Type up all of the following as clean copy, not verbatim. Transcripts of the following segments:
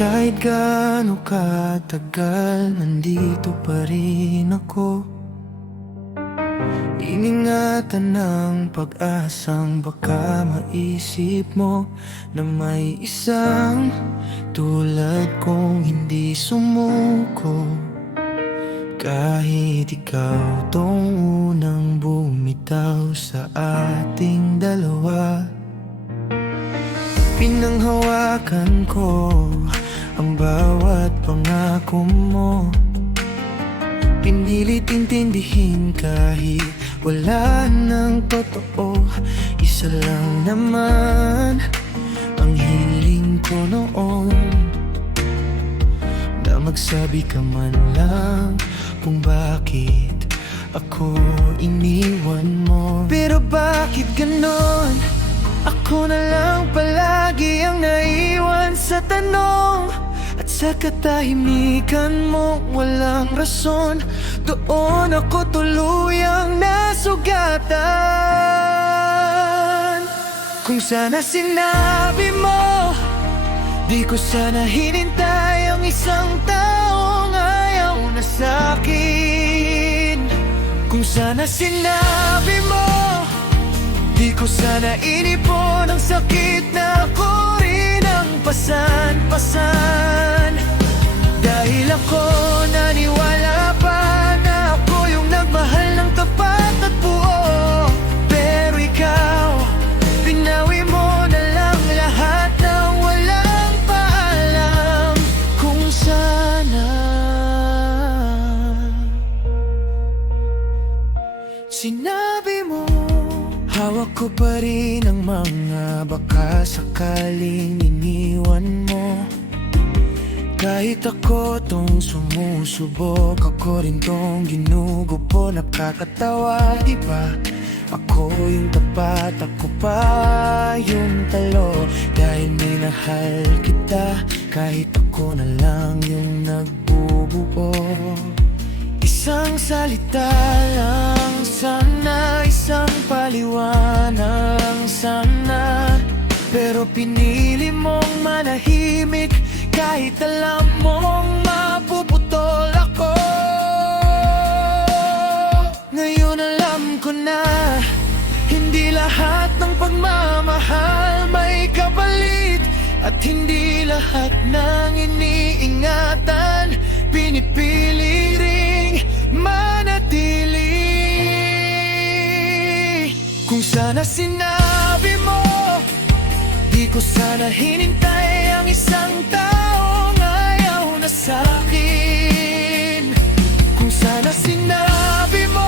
Kahit gaano katagal, nandito pa rin ako. Iningatan ng pag-asang baka maisip mo na may isang tulad kong hindi sumuko. Kahit ikaw tong unang bumitaw sa ating dalawa, pinanghawakan ko ang bawat pangako mo. Pinilit intindihin kahit wala nang totoo. Isa lang naman ang hiling ko noon, na magsabi ka man lang kung bakit ako iniwan mo. Pero bakit ganon? Ako na lang palagi ang naiwan sa tanong. At sa katahimikan mo walang rason, doon ako tuluyang nasugatan. Kung sana sinabi mo, di ko sana hinintay ang isang taong ayaw na sa'kin. Kung sana sinabi mo, di ko sana inipon ang sakit na ako rin ang pasan-pasan. Dahil ako naniwala pa na ako yung nagmahal ng tapat at buo. Pero ikaw, pinawi mo na lang lahat ng walang paalam. Kung sana sinabi mo, hawak ko pa rin ang mga baka sakaling iniwan mo. Kahit ako tong sumusubok, ako rin tong ginugupo. Nakakatawa, diba? Ako yung tapat, ako pa yung talo. Dahil minahal kita, kahit ako na lang yung nagbubuo. Isang salita lang sana, isang paliwanag sana, pero pinili mong manahimik kahit alam mong mapuputol ako. Ngayon alam ko na hindi lahat ng pagmamahal may kapalit, at hindi lahat ng iniingatan pinipili ring manatili. Kung sana sinabi mo, di ko sana hinintay ang isang taong ayaw na sa'kin. Kung sana sinabi mo,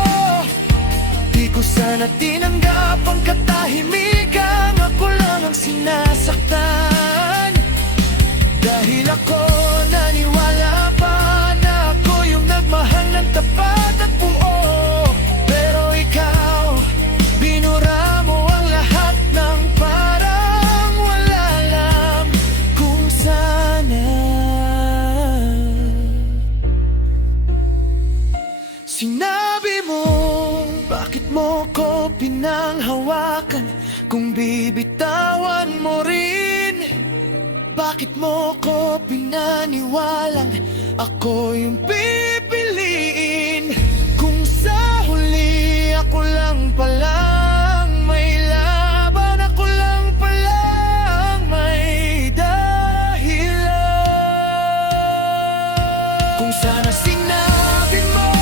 di ko sana tinanggap ang katahimikan. Ako lang ang sinasaktan. Dahil ako naniwala pa na ako yung nagmahal ng tapat at buo. Pero ikaw, binura mo ang lahat ng parang wala lang. Kung sana sinabi mo, bakit mo ko pinanghawakan kung bibitawan mo rin? Bakit mo ko pinaniwalang ako yung pipiliin? Kung sa huli ako lang palang may laban, ako lang palang may dahilan. Kung sana sinabi mo,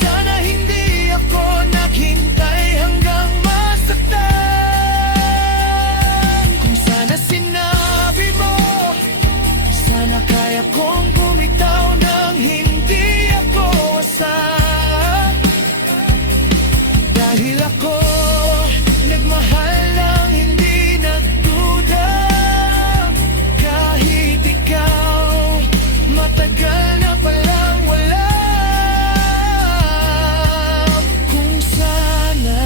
sana hindi ako naghintay hanggang masaktan. Kung sana sinabi mo, sana kaya kong bumitaw nang hindi ako wasak. Dahil ako nagmahal lang hindi nagduda. Kahit ikaw matagal na palang wala. Kung sana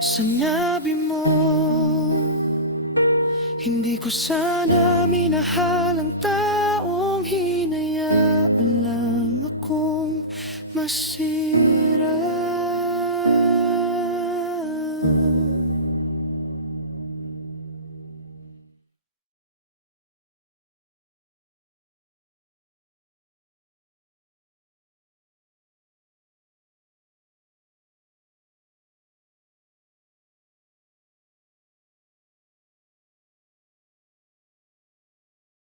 sinabi mo, hindi ko sana minahal ang taong hinayaan lang akong masin.